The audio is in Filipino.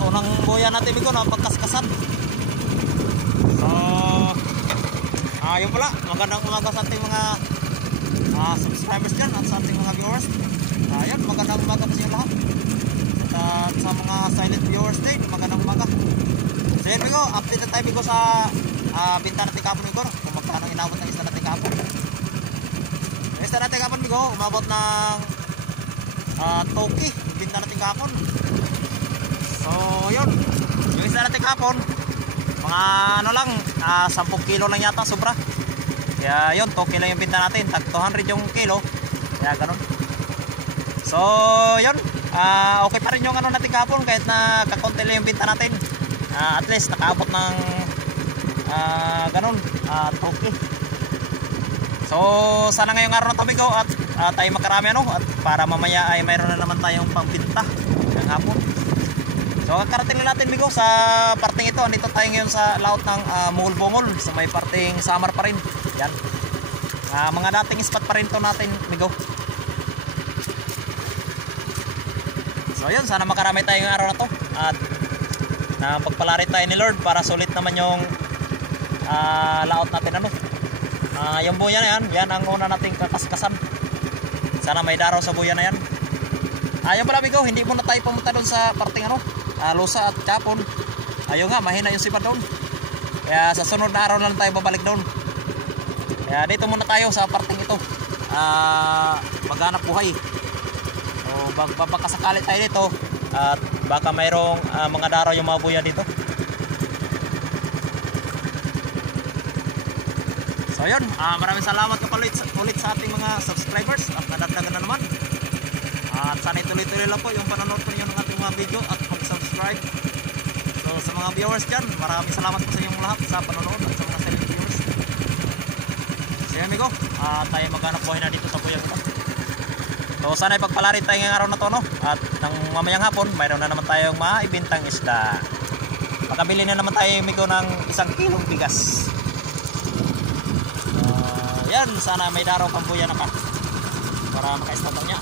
unang buya natin bigo na pagkaskasan. So yun pala, magandang umaga sa ating mga subscribers dyan at sa ating mga viewers. Ayun, magandang umaga po sa inyo lahat. At sa mga silent viewers din, magandang umaga. So yun bigo, update na tayo bigo sa binta natin kapon bigo, kung magkano inabot ng isda natin kapon. Yung isda natin kapon bigo, umabot ng toki, binta natin kapon. So yun, yung isda natin kapon, mga ano lang, 10 kilo lang yata sobra. Kaya yun, toki lang yung binta natin, tag 200 yung kilo. Kaya ganun. So yun, okay pa rin yung ano natin kapon, kahit na kakonti lang yung binta natin. At least nakaabot ng ganun, toki. So sana ngayong araw na to bigo at tayo makarami ano, at para mamaya ay mayroon na naman tayong pangbinta ng hapon. So kakarating na natin bigo sa parting ito. Andito tayo ngayon sa laot ng Mungol-Bungol, sa may parting Samar pa rin. Yan, mga dating spot pa rin to natin bigo. So yun, sana makarami tayo ngayong araw na to at pagpalari tayo ni Lord para sulit naman yung laot natin ano. Yung buya na yan ang una nating kakaskasan. Sana may daraw sa buya na yan. Ayun pala bigo, hindi muna tayo pumunta doon sa parting ano, Lusa at Kapon. Ayun nga, mahina yung sipad doon. Kaya sa sunod na araw na lang tayo babalik doon. Kaya dito muna tayo sa parting ito, maghanap buhay. So baka sakali tayo dito at baka mayroong mga daraw yung mga buya dito. So yun, maraming salamat ka ulit sa ating mga subscribers at nadagdagan na naman. At sana ituloy-tuloy lang po yung panonood po nyo ng ating mga video at mag-subscribe. So sa mga viewers dyan, maraming salamat po sa inyong lahat sa panonood at sa mga silent viewers. So yun amigo, tayo maghanap buhay na dito sa buyang ito. So sana ipagpalari tayo ngayong araw na to no? At ng mamayang hapon, mayroon na naman tayong maibintang isda. Makabili na naman tayo amigo ng 1 kilong bigas. Yan, sana may daraw pang buya na ka para makaisnatan niya.